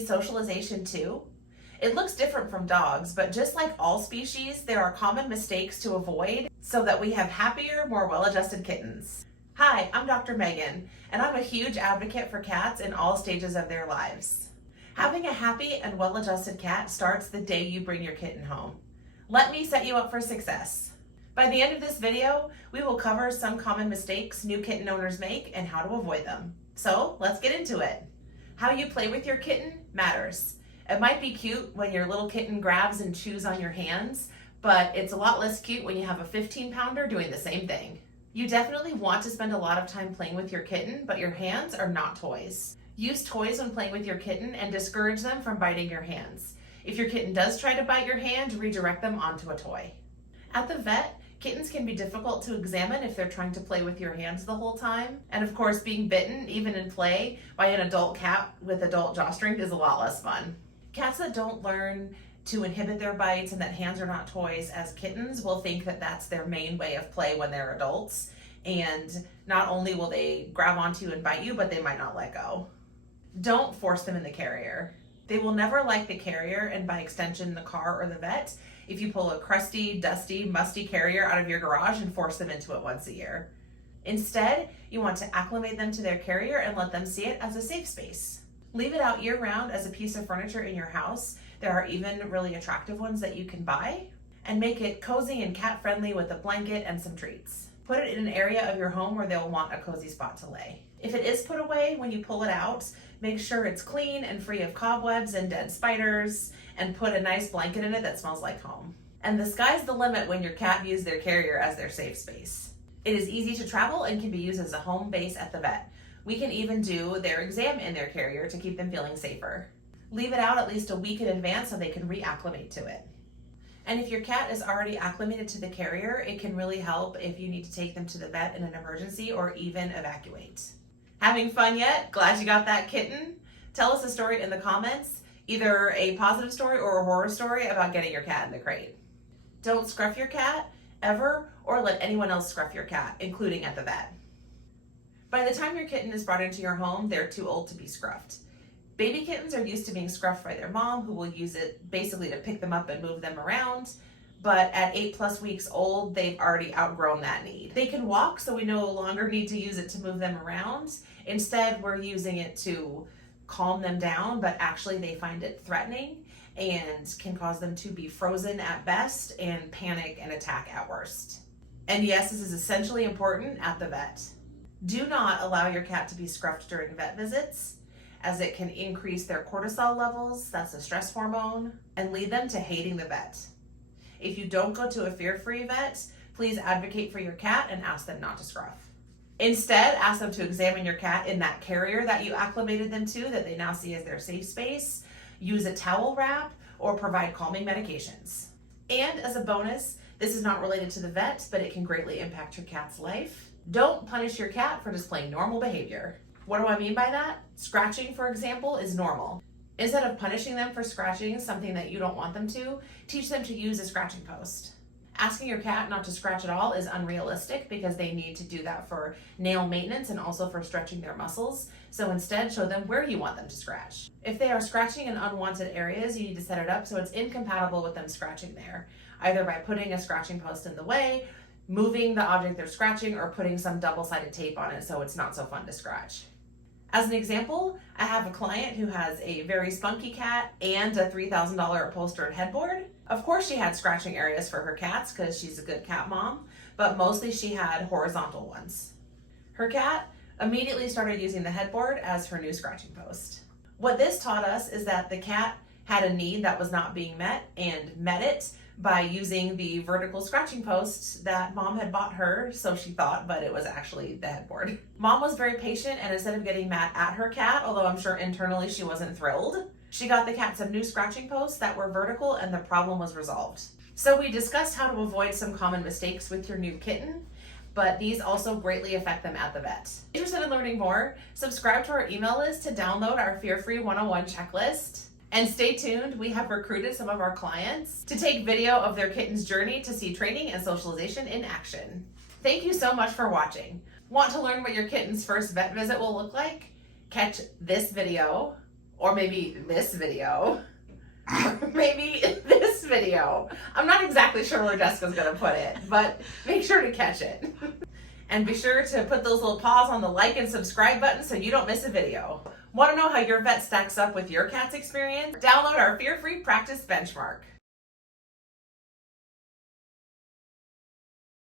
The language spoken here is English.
needs socialization too? It looks different from dogs, but just like all species, there are common mistakes to avoid so that we have happier, more well-adjusted kittens. Hi, I'm Dr. Megan, and I'm a huge advocate for cats in all stages of their lives. Having a happy and well-adjusted cat starts the day you bring your kitten home. Let me set you up for success. By the end of this video, we will cover some common mistakes new kitten owners make and how to avoid them. So let's get into it. How you play with your kitten matters. It might be cute when your little kitten grabs and chews on your hands, but it's a lot less cute when you have a 15-pounder doing the same thing. You definitely want to spend a lot of time playing with your kitten, but your hands are not toys. Use toys when playing with your kitten and discourage them from biting your hands. If your kitten does try to bite your hand, redirect them onto a toy. At the vet, kittens can be difficult to examine if they're trying to play with your hands the whole time. And of course, being bitten, even in play, by an adult cat with adult jaw strength is a lot less fun. Cats that don't learn to inhibit their bites and that hands are not toys as kittens will think that that's their main way of play when they're adults. And not only will they grab onto you and bite you, but they might not let go. Don't force them in the carrier. They will never like the carrier, and by extension the car or the vet, if you pull a crusty, dusty, musty carrier out of your garage and force them into it once a year. Instead, you want to acclimate them to their carrier and let them see it as a safe space. Leave it out year-round as a piece of furniture in your house. There are even really attractive ones that you can buy. And make it cozy and cat-friendly with a blanket and some treats. Put it in an area of your home where they'll want a cozy spot to lay. If it is put away, when you pull it out, make sure it's clean and free of cobwebs and dead spiders, and put a nice blanket in it that smells like home. And the sky's the limit when your cat views their carrier as their safe space. It is easy to travel and can be used as a home base at the vet. We can even do their exam in their carrier to keep them feeling safer. Leave it out at least a week in advance so they can reacclimate to it. And if your cat is already acclimated to the carrier, it can really help if you need to take them to the vet in an emergency or even evacuate. Having fun yet? Glad you got that kitten? Tell us a story in the comments, either a positive story or a horror story about getting your cat in the crate. Don't scruff your cat, ever, or let anyone else scruff your cat, including at the vet. By the time your kitten is brought into your home, they're too old to be scruffed. Baby kittens are used to being scruffed by their mom, who will use it basically to pick them up and move them around. But at 8+ weeks old, they've already outgrown that need. They can walk, so we no longer need to use it to move them around. Instead, we're using it to calm them down, but actually they find it threatening and can cause them to be frozen at best and panic and attack at worst. And yes, this is essentially important at the vet. Do not allow your cat to be scruffed during vet visits, as it can increase their cortisol levels, that's a stress hormone, and lead them to hating the vet. If you don't go to a fear-free vet, please advocate for your cat and ask them not to scruff. Instead, ask them to examine your cat in that carrier that you acclimated them to, that they now see as their safe space. Use a towel wrap or provide calming medications. And as a bonus, this is not related to the vet, but it can greatly impact your cat's life. Don't punish your cat for displaying normal behavior. What do I mean by that? Scratching, for example, is normal. Instead of punishing them for scratching something that you don't want them to, teach them to use a scratching post. Asking your cat not to scratch at all is unrealistic because they need to do that for nail maintenance and also for stretching their muscles. So instead, show them where you want them to scratch. If they are scratching in unwanted areas, you need to set it up so it's incompatible with them scratching there, either by putting a scratching post in the way, moving the object they're scratching, or putting some double-sided tape on it so it's not so fun to scratch. As an example, I have a client who has a very spunky cat and a $3,000 upholstered headboard. Of course she had scratching areas for her cats because she's a good cat mom, but mostly she had horizontal ones. Her cat immediately started using the headboard as her new scratching post. What this taught us is that the cat had a need that was not being met and met it by using the vertical scratching posts that mom had bought her, so she thought, but it was actually the headboard. Mom was very patient, and instead of getting mad at her cat, although I'm sure internally she wasn't thrilled, she got the cat some new scratching posts that were vertical and the problem was resolved. So we discussed how to avoid some common mistakes with your new kitten, but these also greatly affect them at the vet. Interested in learning more? Subscribe to our email list to download our Fear-Free 101 checklist. And stay tuned, we have recruited some of our clients to take video of their kitten's journey to see training and socialization in action. Thank you so much for watching. Want to learn what your kitten's first vet visit will look like? Catch this video or maybe this video, or maybe this video. I'm not exactly sure where Jessica's gonna put it, but make sure to catch it. And be sure to put those little paws on the like and subscribe button so you don't miss a video. Want to know how your vet stacks up with your cat's experience? Download our fear-free practice benchmark.